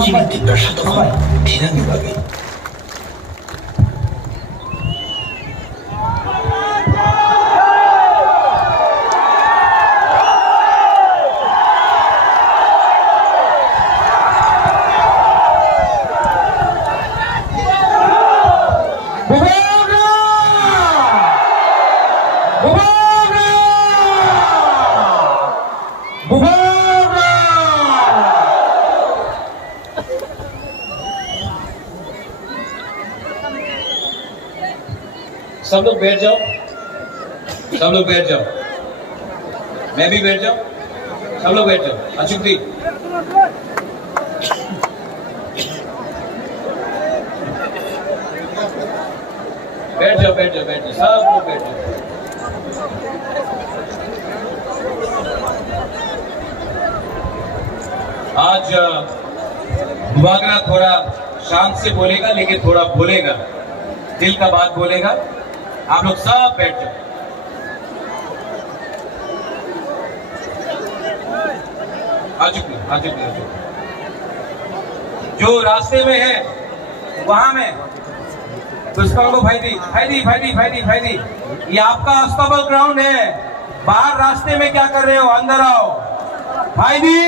지금 대한민국이 सब लोग बैठ जाओ, सब लोग बैठ जाओ, मैं भी बैठ जाऊं, सब लोग बैठ जाओ। अचुक्ति बैठ जाओ, बैठ जाओ, बैठ जाओ, सब लोग बैठ जाओ। आज दुआगरा थोड़ा शांत से बोलेगा, लेकिन थोड़ा बोलेगा, दिल का बात बोलेगा। आप लोग सब बैठ जाओ। आ चुके, आ चुके, आ चुके। जो रास्ते में है वहां में पुष्पांगो भाईदी, ये आपका अस्तबल ग्राउंड है। बाहर रास्ते में क्या कर रहे हो? अंदर आओ भाईदी,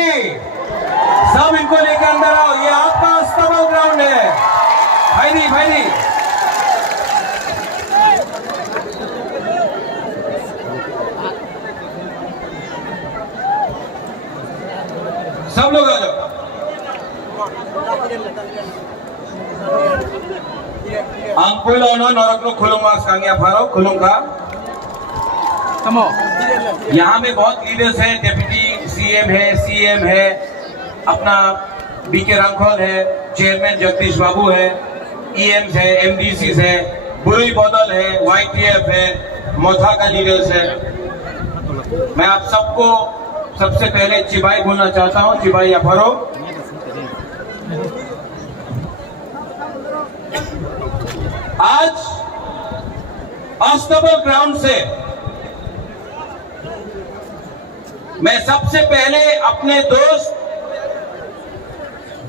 सब इनको लेकर अंदर आओ। ये आपका अस्तबल ग्राउंड है भाईदी। सब लोग आ जाओ। Angkulo no नरक खुलूं मार्क्स कांगिया फारो खुलूं का। यहाँ में बहुत लीडर्स हैं, डिप्टी सीएम है, सीएम है, अपना बीके रांखोल है, चेयरमैन जगदीश बाबू है, ईएम्स है, एमडीसीज है, बुरुई बदल है, वाईटीएफ है, मोथा का लीडर्स है। मैं आप सबको सबसे पहले चिबाई बोलना चाहता हूं। चिबाई अफरो, आज अस्तबल ग्राउंड से मैं सबसे पहले अपने दोस्त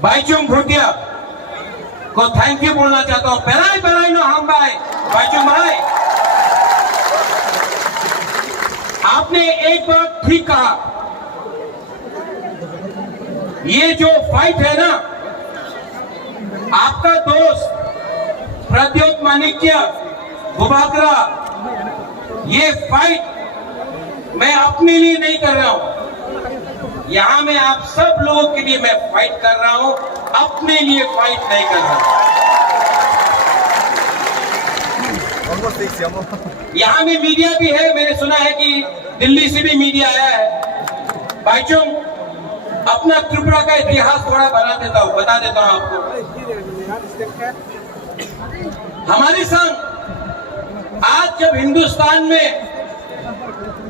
बाईचुंग भूटिया को थैंक यू बोलना चाहता हूं। पेराई नो हम भाई बाईचुंग भाई, आपने एक बात ठीक कहा। ये जो फाइट है ना, आपका दोस्त प्रद्योत माणिक्य बुबागरा, ये फाइट मैं अपने लिए नहीं कर रहा हूं। यहां में आप सब लोगों के लिए मैं फाइट कर रहा हूं, अपने लिए फाइट नहीं कर रहा। यहां में मीडिया भी है, मैंने सुना है कि दिल्ली से भी मीडिया आया है। भाईचुंग, अपना त्रिपुरा का इतिहास थोड़ा बता देता हूं आपको। हमारे संग आज जब हिंदुस्तान में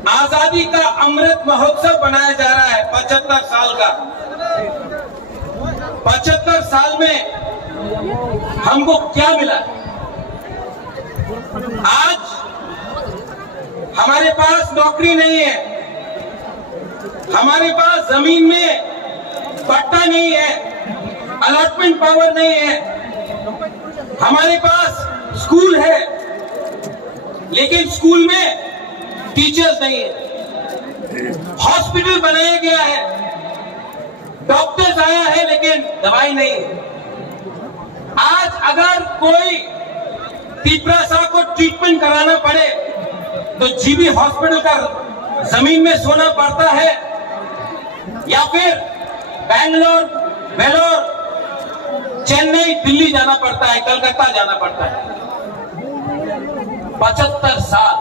आजादी का अमृत महोत्सव बनाया जा रहा है 75 साल का, 75 साल में हमको क्या मिला? आज हमारे पास नौकरी नहीं है, हमारे पास जमीन में पट्टा नहीं है, अलॉटमेंट पावर नहीं है, हमारे पास स्कूल है लेकिन स्कूल में टीचर्स नहीं है, हॉस्पिटल बनाया गया है, डॉक्टर्स आया है लेकिन दवाई नहीं है। आज अगर कोई तिपरासा को ट्रीटमेंट कराना पड़े तो जीबी हॉस्पिटल का जमीन में सोना पड़ता है, या फिर बैंगलोर, वेलोर, चेन्नई, दिल्ली जाना पड़ता है, कलकत्ता जाना पड़ता है। 75 साल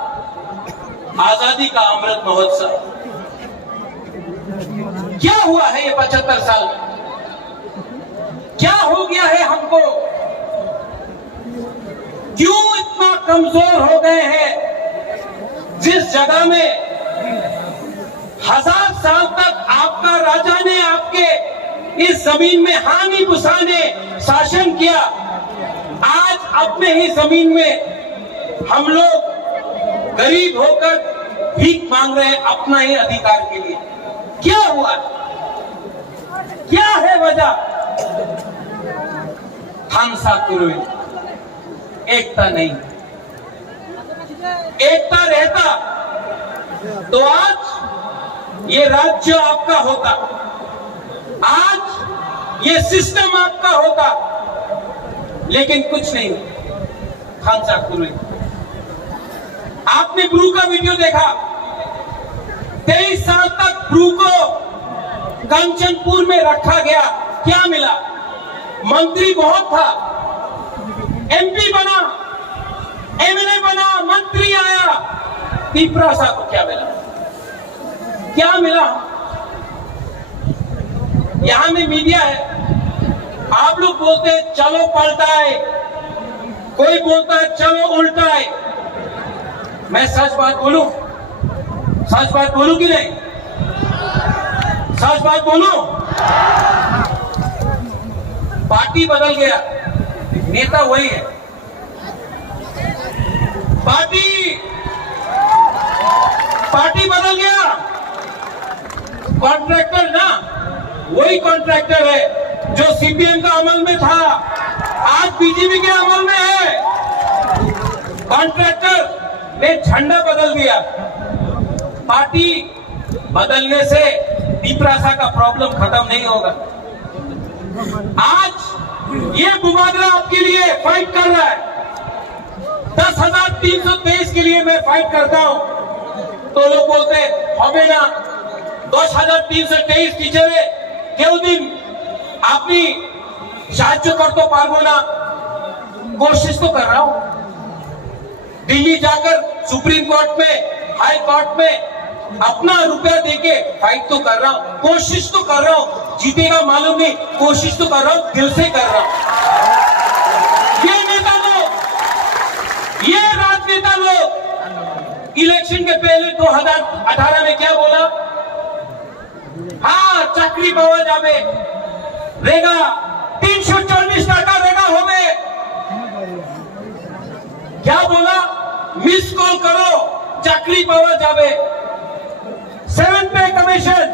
आजादी का अमृत महोत्सव, क्या हुआ है ये 75 साल में? क्या हो गया है हमको? क्यों इतना कमजोर हो गए हैं? जिस जगह में 1000 साल तक आपका राजा ने आपके इस जमीन में हानि बुसाने शासन किया, आज अपने ही जमीन में हम लोग गरीब होकर भीख मांग रहे हैं अपना ही अधिकार के लिए। क्या हुआ? क्या है वजह? थांसा कुरुई, एकता नहीं। एकता रहता तो आज ये राज्य आपका होता, आज ये सिस्टम आपका होता, लेकिन कुछ नहीं। थांसा कुरुई। आपने ब्रू का वीडियो देखा, 23 साल तक ब्रू को कंचनपुर में रखा गया, क्या मिला? मंत्री बहुत था, एमपी बना, एमएलए बना, मंत्री आया, पिपरासा को क्या मिला? क्या मिला? यहां में मीडिया है, आप लोग बोलते हैं चलो पलटाए, कोई बोलता है चलो उल्टाए। मैं सच बात बोलूं? सच बात बोलूं कि नहीं? सच बात बोलूं? पार्टी बदल गया, नेता वही है। पार्टी बदल गया, कॉन्ट्रैक्टर ना वही कॉन्ट्रैक्टर है जो सीपीएम का अमल में था, आज बीजेपी के अमल में है। कॉन्ट्रैक्टर ने झंडा बदल दिया। पार्टी बदलने से पिपरासा का प्रॉब्लम खत्म नहीं होगा। आज ये बुबागरा आपके लिए फाइट कर रहा है, 10,323 के लिए मैं फाइट करता हूं, तो लोग बोलते हमें ना 10,323 टीचरे केउ दिन अपनी साहाय्य कर तो पारबो ना, कोशिश तो कर रहा हूं। दिल्ली जाकर सुप्रीम कोर्ट में, हाई कोर्ट में अपना रुपया देके फाइट तो कर रहा हूं, कोशिश तो कर रहा हूं। जीतेगा मालूम नहीं, कोशिश तो कर रहा हूं, दिल से कर रहा हूं। ये नेता लोग, ये राजनेता लोग इलेक्शन के पहले 2018 में क्या बोला? हाँ, चाकरी पावा जावे, रेगा 340 टाका रेगा होवे। क्या बोला? मिस कॉल करो, चाकरी पावा जावे। 7 पे कमीशन।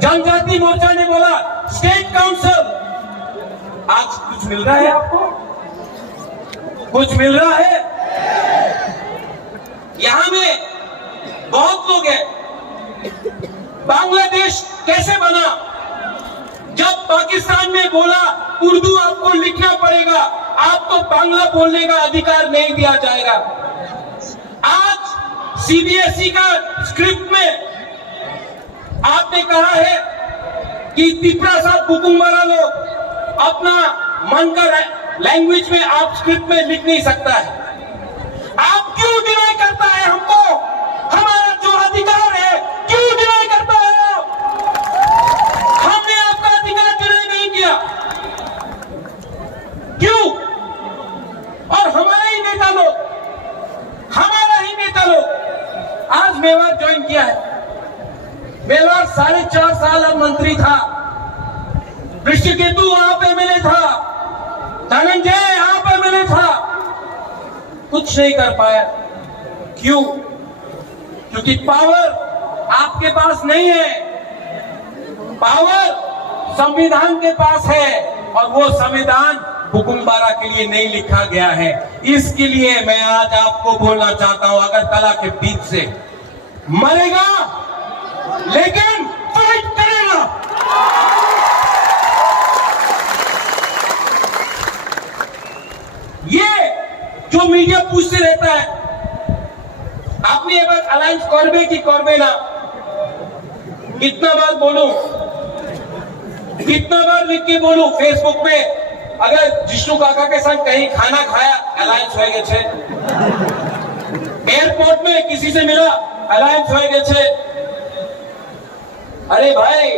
जनजाति मोर्चा ने बोला स्टेट काउंसिल। आज कुछ मिल रहा है आपको? कुछ मिल रहा है? यहां में बहुत लोग हैं। बांग्लादेश कैसे बना? जब पाकिस्तान में बोला उर्दू आपको लिखना पड़ेगा, आपको बांग्ला बोलने का अधिकार नहीं दिया जाएगा। आज सीबीएसई का स्क्रिप्ट में आपने कहा है कि पिपरासा बुकुम्बारा लोग अपना मन का लैंग्वेज में आप स्क्रिप्ट में लिख नहीं सकता है। आप क्यों डिनाई करता है हमको? हमारा जो अधिकार है क्यों डिनाई करता है? हमने आपका अधिकार डिनाई नहीं किया, क्यों? और हमारे ही नेता लोग, हमारा ही नेता लोग आज मेवाड़ ज्वाइन किया है। मेवाड़ 4.5 साल मंत्री था, ऋषिकेतु वहां पे एमएलए था, धनंजय यहां पे एमएलए था, कुछ नहीं कर पाया। क्यों? क्योंकि पावर आपके पास नहीं है, पावर संविधान के पास है, और वो संविधान बुकुम्बारा के लिए नहीं लिखा गया है। इसके लिए मैं आज आपको बोलना चाहता हूं, अगरतला के बीच से मरेगा लेकिन फाइट करेगा। ये जो मीडिया पूछते रहता है आपने एक बार अलायंस करबे कि करबे ना, कितना बार बोलूं, कितना बार लिख के बोलूं फेसबुक पे? अगर जिष्णु काका के साथ कहीं खाना खाया, अलायंस हो गए छे। एयरपोर्ट में किसी से मिला, अलायंस हो गए छे। अरे भाई,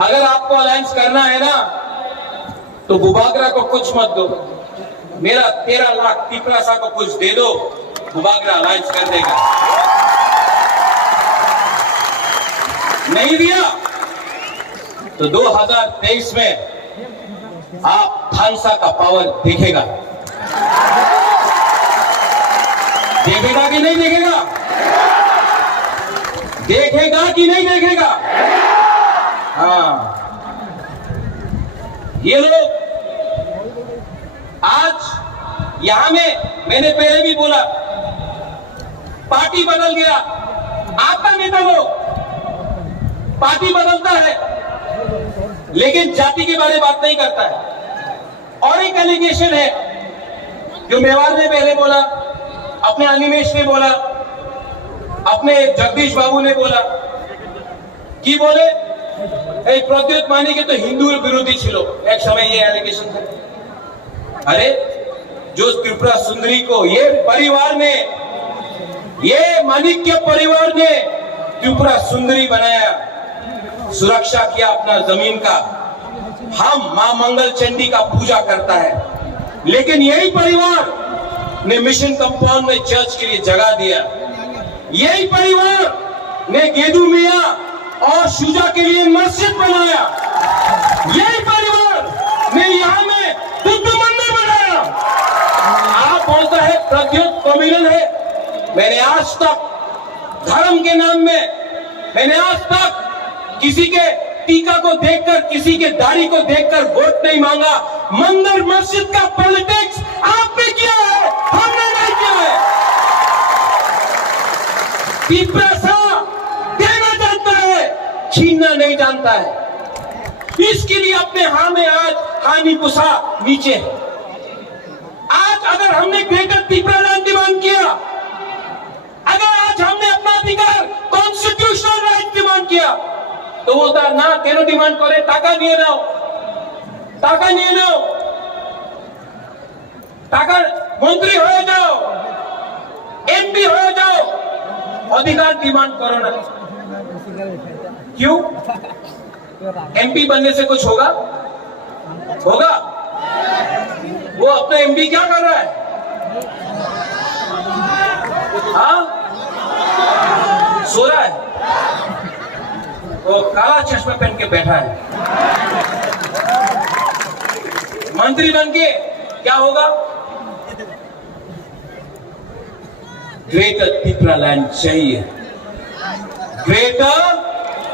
अगर आपको अलायंस करना है ना, तो बुबागरा को कुछ मत दो, मेरा 13 लाख पिपरासा को कुछ दे दो, बुबागरा अलायंस कर देगा। नहीं दिया तो 2023 में आप थांसा का पावर देखेगा। देखेगा कि नहीं देखेगा? देखेगा कि नहीं देखेगा? हाँ, ये लोग आज यहां में, मैंने पहले भी बोला, पार्टी बदल गया, आपका नेता लोग पार्टी बदलता है लेकिन जाति के बारे में बात नहीं करता है। और एक एलिगेशन है जो मेवाड़ ने पहले बोला, अपने अनिमेश ने बोला, अपने जगदीश बाबू ने बोला कि बोले प्रद्युत मानी के तो हिंदू विरोधी छिलो, एक समय ये एलिगेशन था। अरे जो त्रिपुरा सुंदरी को ये परिवार ने, ये माणिक्य परिवार ने त्रिपुरा सुंदरी बनाया, सुरक्षा किया अपना जमीन का, हम मां मंगल चंडी का पूजा करता है, लेकिन यही परिवार ने मिशन कंपाउंड में चर्च के लिए जगह दिया, यही परिवार ने गेदू मिया और शुजा के लिए मस्जिद बनाया, यही परिवार ने यहां में बुद्ध मंदिर बनाया। आप बोलता है प्रद्युत कम्युनल है, मैंने आज तक धर्म के नाम में, मैंने आज तक किसी के टीका को देखकर, किसी के दाढ़ी को देखकर वोट नहीं मांगा। मंदिर मस्जिद का पॉलिटिक्स आपने किया है, हमने नहीं किया है। पिपरासा देना जानता है, छीनना नहीं जानता है। इसके लिए अपने हां में आज हानि पुसा नीचे है। आज अगर हमने ग्रेटर पिपरालैंड डिमांड किया, अगर आज हमने अपना अधिकार कॉन्स्टिट्यूशनल राइट डिमांड किया, तो वो ना केनो डिमांड करे, टाका निये नाओ, टाका निये नाओ, टाका मंत्री हो जाओ, एमपी हो जाओ, अधिकार डिमांड करो ना। क्यों? एमपी बनने से कुछ होगा? होगा? वो अपना एमपी क्या कर रहा है? हाँ, सो रहा है, वो काला चश्मा पहन के बैठा है। मंत्री बन के क्या होगा? ग्रेटर पिपरालैंड चाहिए, ग्रेटर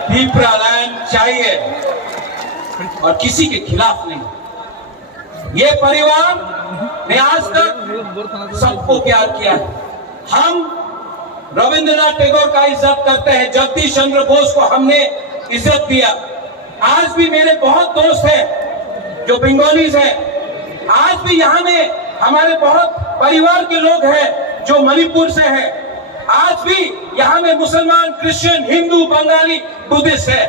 पिपरालैंड चाहिए, और किसी के खिलाफ नहीं। ये परिवार ने आज तक सबको प्यार किया है। हम रविंद्रनाथ टैगोर का इज्जत करते हैं, जगदीश चंद्र बोस को हमने इज्जत दिया। आज भी मेरे बहुत दोस्त हैं जो बंगालीज हैं, आज भी यहाँ में हमारे बहुत परिवार के लोग हैं जो मणिपुर से हैं, आज भी यहाँ में मुसलमान, क्रिश्चियन, हिंदू, बंगाली, बुद्धिस्ट है।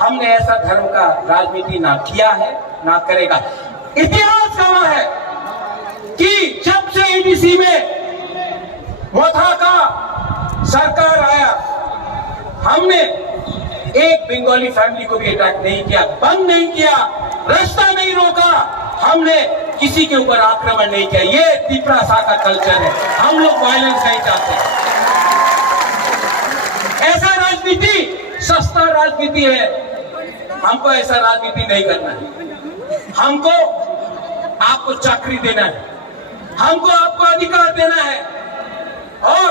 हमने ऐसा धर्म का राजनीति ना किया है, ना करेगा। इतिहास गवाह है कि जब से एडीसी में मोथा का सरकार आया, हमने एक बंगाली फैमिली को भी अटैक नहीं किया, बंद नहीं किया, रास्ता नहीं रोका, हमने किसी के ऊपर आक्रमण नहीं किया। ये पिपरासा का कल्चर है, हम लोग वायलेंस नहीं चाहते। ऐसा राजनीति सस्ता राजनीति है, हमको ऐसा राजनीति नहीं करना है। हमको आपको चाकरी देना है, हमको आपको अधिकार देना है। और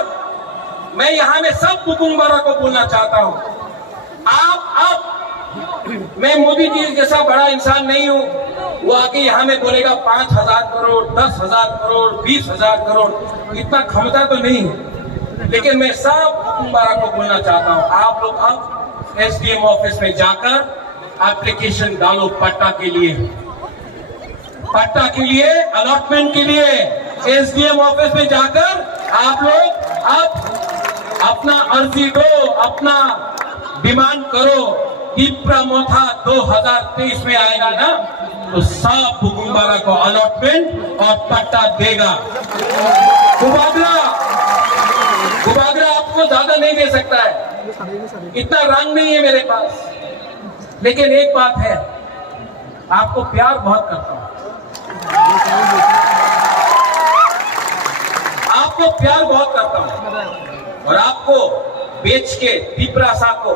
मैं यहां में सब कुकुम्बारा को बोलना चाहता हूं, मैं मोदी जी जैसा बड़ा इंसान नहीं हूं, वो आके यहां में बोलेगा 5,000 करोड़, 10,000 करोड़, 20,000 करोड़, इतना क्षमता तो नहीं है। लेकिन मैं सब कुकुम्बारा को बोलना चाहता हूं, आप लोग अब एसडीएम ऑफिस में जाकर एप्लीकेशन डालो पट्टा के लिए, पट्टा के लिए, अलॉटमेंट के लिए। एसडीएम ऑफिस में जाकर आप लोग अब अपना अर्जी दो, अपना डिमांड करो। पिपरा मोथा 2023 में आएगा ना, तो सब कुकुम्बारा को अलॉटमेंट और पट्टा देगा। कुबागरा आपको ज्यादा नहीं दे सकता है, इतना रंग नहीं है मेरे पास, लेकिन एक बात है, आपको प्यार बहुत करता हूं, आपको प्यार बहुत करता हूं, और आपको बेच के पिपरासा को,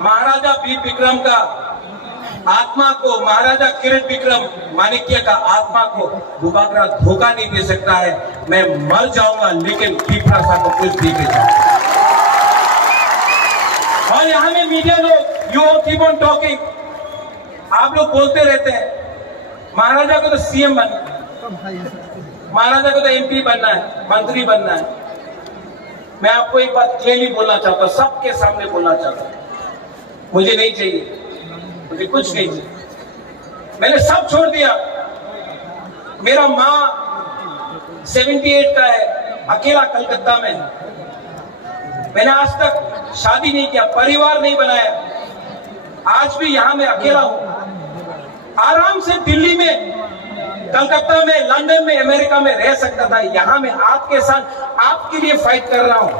महाराजा वीर विक्रम का आत्मा को, महाराजा किरण विक्रम माणिक्य का आत्मा को कुबागरा धोखा नहीं दे सकता है। मैं मर जाऊंगा लेकिन पिपरासा को कुछ नहीं दे जाऊंगा। और यहां में मीडिया लोग, यू कीप ऑन टॉकिंग, आप लोग बोलते रहते हैं, महाराजा को तो सीएम बनना है, महाराजा को तो एमपी बनना है, मंत्री बनना है। मैं आपको एक बात क्लियरली बोलना चाहता हूं, सबके सामने बोलना चाहता हूं, मुझे नहीं चाहिए, मुझे कुछ नहीं चाहिए। मैंने सब छोड़ दिया। मेरा माँ 78 का है, अकेला कलकत्ता में। मैंने आज तक शादी नहीं किया, परिवार नहीं बनाया। आज भी यहां मैं अकेला हूं। आराम से दिल्ली में, कलकत्ता में, लंदन में, अमेरिका में रह सकता था। यहां मैं आपके साथ आपके लिए फाइट कर रहा हूं।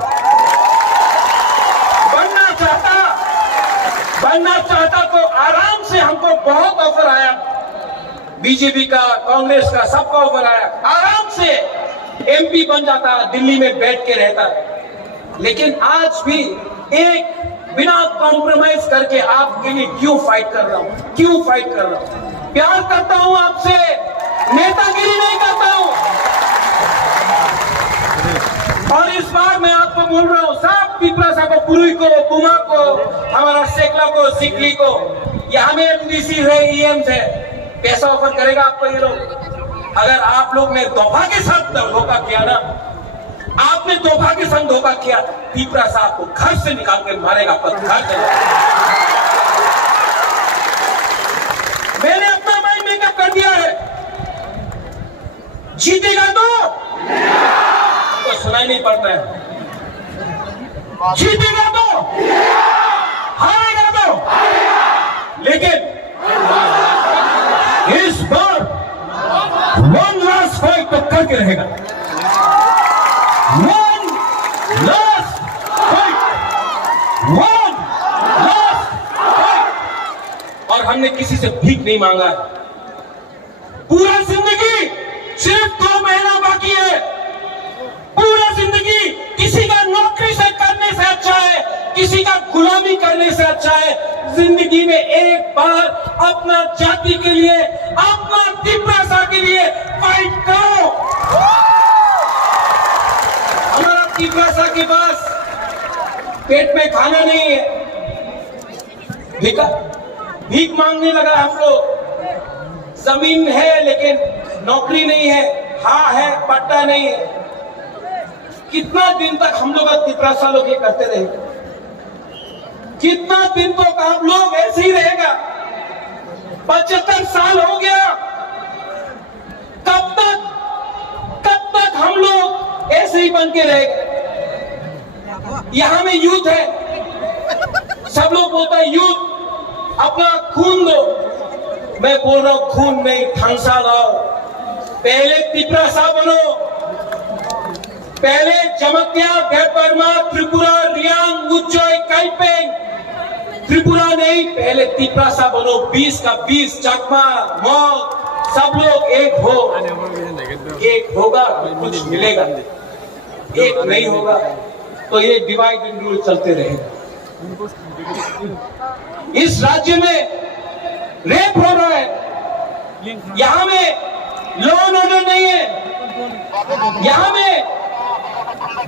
बनना चाहता तो आराम से, हमको बहुत ऑफर आया, बीजेपी का, कांग्रेस का, सबका ऑफर आया। आराम से एमपी बन जाता, दिल्ली में बैठ के रहता। लेकिन आज भी एक बिना कॉम्प्रोमाइज करके आपके लिए क्यों फाइट कर रहा हूं, क्यों फाइट कर रहा हूं? प्यार करता हूं आपसे, नेतागिरी नहीं करता हूं। और इस बार मैं आपको बोल रहा हूं, सब पिपरासा को, पुरुई को, पुमा को, हमारा सेकला को, सिकली को, यहां में एमडीसी है, ईएम है, पैसा ऑफर करेगा आपको ये लोग। अगर आप लोग ने तोहफा के साथ धोखा किया ना, आपने तोहफा के संग धोखा किया, पिपरासा आपको घर से निकाल के मारेगा, पर घर चला। मैंने अपना माइंड मेकअप कर दिया है। जीतेगा तो सुनाई नहीं पड़ता है, जीतेगा तो, हारेगा तो, लेकिन इस बार वन लास्ट फाइट तो करके रहेगा। One last fight, one last fight. और हमने किसी से भीख नहीं मांगा है। पूरा जिंदगी सिर्फ 2 महीना बाकी है। पूरा जिंदगी किसी का नौकरी से करने से अच्छा है, किसी का गुलामी करने से अच्छा है। जिंदगी में एक बार अपना जाति के लिए, अपना तिपरासा के लिए फाइट करो। हमारा तिपरासा के पास पेट में खाना नहीं है, भीख मांगने लगा हम लोग। जमीन है लेकिन नौकरी नहीं है, हाँ है पट्टा नहीं है। कितना दिन तक हम लोग तिपरासा लोग ये करते रहे? कितना दिन तक हम लोग ऐसे ही रहेगा? 75 साल हो गया। कब तक हम लोग ऐसे ही बन के रहेंगे? यहां में यूथ है, सब लोग बोलते हैं यूथ अपना खून दो। मैं बोल रहा हूं खून नहीं, ठंसा लाओ। पहले तिपरासा बनो, पहले जमत्या, देवबर्मा, त्रिपुरा, रियांग, उज्जैन, काइपेंग, त्रिपुरा नहीं, पहले तिपरासा बनो। 20 का 20, चकमा, मॉल, सब लोग एक हो। एक होगा कुछ मिलेगा, एक नहीं होगा तो ये डिवाइड एंड रूल चलते रहेगा। इस राज्य में रेप हो रहा है, यहां में लॉ एंड ऑर्डर नहीं है, यहां में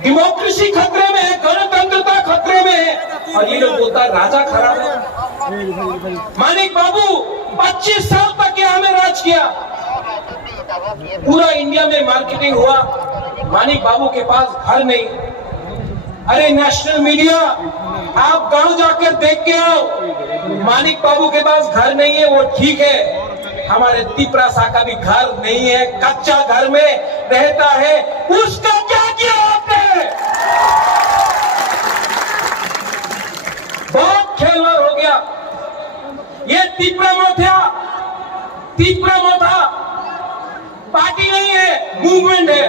डेमोक्रेसी खतरे में है, गणतंत्रता खतरे में है। और ये लोग बोलता है राजा खराब है। मानिक बाबू 25 साल तक यहाँ में राज किया, पूरा इंडिया में मार्केटिंग हुआ। मानिक बाबू के पास घर नहीं। अरे नेशनल मीडिया, आप गांव जाकर देख के आओ, मानिक बाबू के पास घर नहीं है, वो ठीक है। हमारे तिपरासा का भी घर नहीं है, कच्चा घर में रहता है। उसका क्या किया आपने? बहुत खेलना हो गया। ये तिपरामोथा पार्टी नहीं है, मूवमेंट है।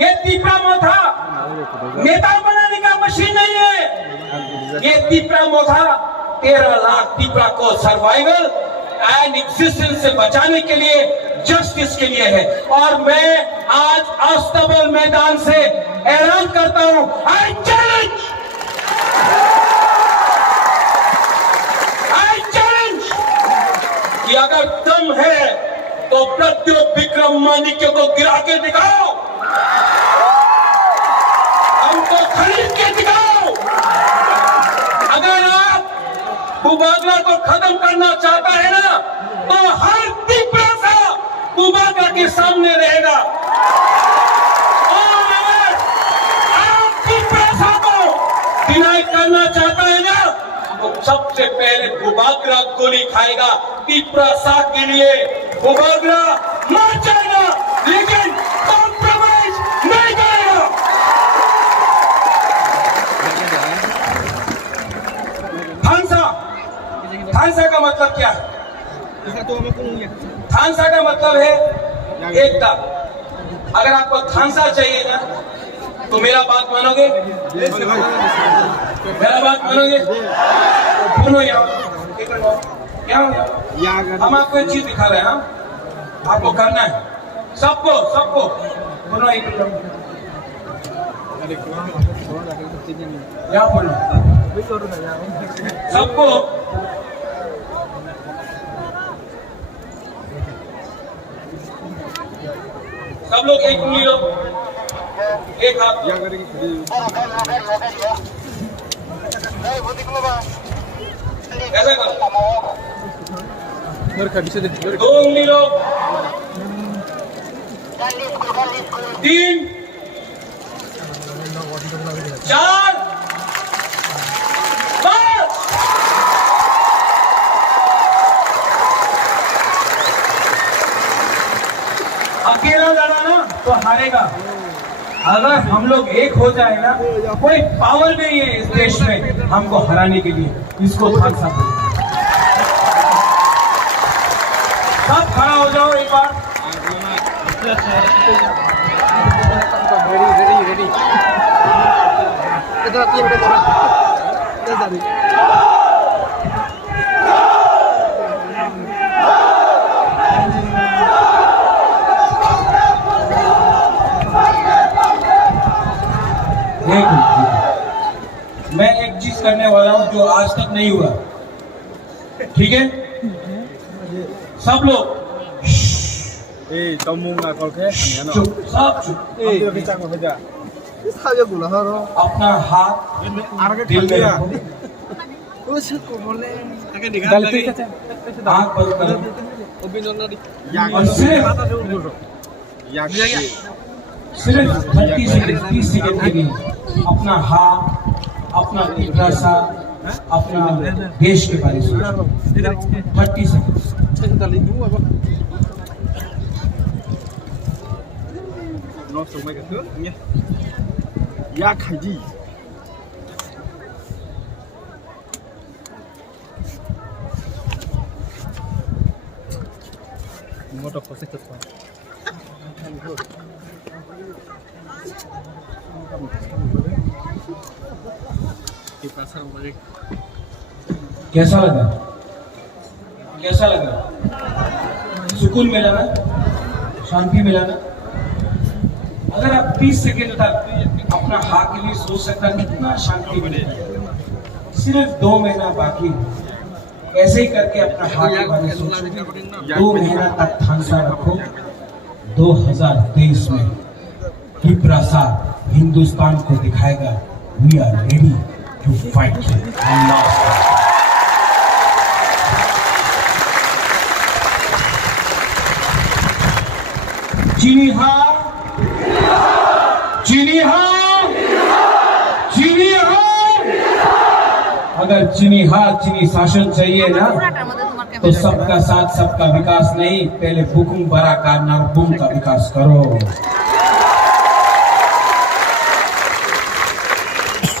ये तिपरामोथा नेता बनाने का मशीन नहीं है। ये तिपरामोथा 13 लाख तिपरा को सर्वाइवल एंड एग्जिस्टेंस से बचाने के लिए, जस्टिस के लिए है। और मैं आज अस्तबल मैदान से ऐलान करता हूं, आई चैलेंज कि अगर दम है तो प्रत्युत विक्रम मानिक्य को गिरा के दिखाओ, हमको खरीद के दिखाओ। अगर आप भूभागला को खत्म करना चाहता है ना, तो हर तिपरा के सामने रहेगा। और अगर आपकी पैसा को डिनाई करना चाहता है ना, तो सबसे पहले भूभाग्रा गोली खाएगा। तिप्रासा के लिए भूभाग्रा मर जाएगा, लेकिन कॉम्प्रोमाइज नहीं करेगा। थानसा का मतलब क्या है? थानसा का मतलब है एकता। अगर आपको थानसा चाहिए ना, तो मेरा बात मानोगे? मेरा बात मानोगे? सुनो यहाँ हम आपको एक चीज दिखा रहे हैं। आपको करना है सबको सुनो यहाँ बोलो सबको। सब लोग एक उंगली लो, एक हाथ। ऐसा करो, 2 उंगली लो, 3 4 5। अकेला लड़ा ना तो हारेगा। अगर हम लोग एक हो जाए ना, कोई पावर नहीं है इस देश में हमको हराने के लिए। इसको थानसा बोलते हैं। सब खड़ा हो जाओ एक बार। रेडी। मैं एक चीज करने वाला हूं जो आज तक नहीं हुआ, ठीक है? सब लोग चुप, सब चुप। अपना हाथ दिल में रखो, आंख बंद करो और सिर्फ 30 सेकंड के लिए अपना हाथ, अपना तिप्रासा, अपना देश के बारे में सोचो। 30 second. nó xuống mấy cái thước nhé. Ya Kaiji. Motor proses tersebut. कैसा लगा? कैसा लगा? सुकून मिला ना? शांति मिला ना? अगर आप 30 सेकेंड तक अपना हाथ के लिए सोच सकता है कितना शांति मिलेगा। सिर्फ 2 महीना बाकी, ऐसे ही करके अपना हाथ के बारे में सोचो। 2 महीना तक थानसा रखो। 2023 में तिप्रासा हिंदुस्तान को दिखाएगा we are ready to fight. चीनी हार, चीनी हार, चीनी हार। अगर चीनी हार, चीनी शासन चाहिए ना, तो सबका साथ सबका विकास नहीं, पहले बुकुम बड़ा कारना बुम का विकास करो।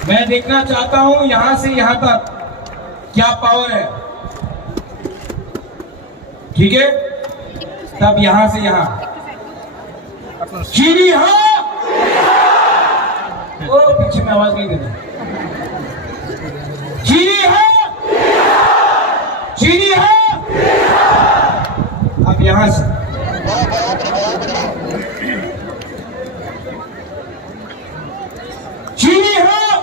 मैं देखना चाहता हूं यहां से यहां तक क्या पावर है, ठीक है? तब यहां से यहां चीनी हार। ओ पीछे में आवाज नहीं देना। चीनी हार, चीनी हार। अब यहां से चीनी हार,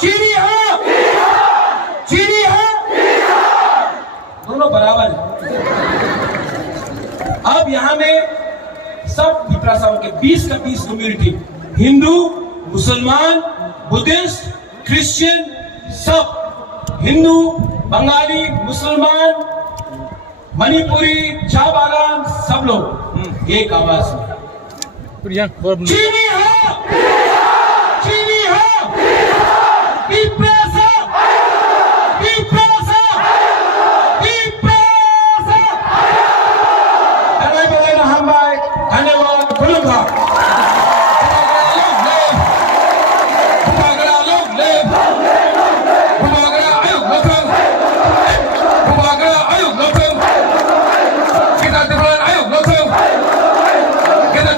चीनी हार, चीनी हार। दोनों बराबर है। अब यहां में सब तिप्रासाओं के 20 का 20 कम्युनिटी, हिंदू, मुसलमान, बुद्धिस्ट, क्रिश्चियन, सब हिंदू, बंगाली, मुसलमान, मणिपुरी, चाबागान, सब लोग एक आवाज में चीनी हो, चीनी हो, विप्लव, विप्लव, विप्लव। धन्यवाद हम भाई, धन्यवाद खुलूंगा। Kita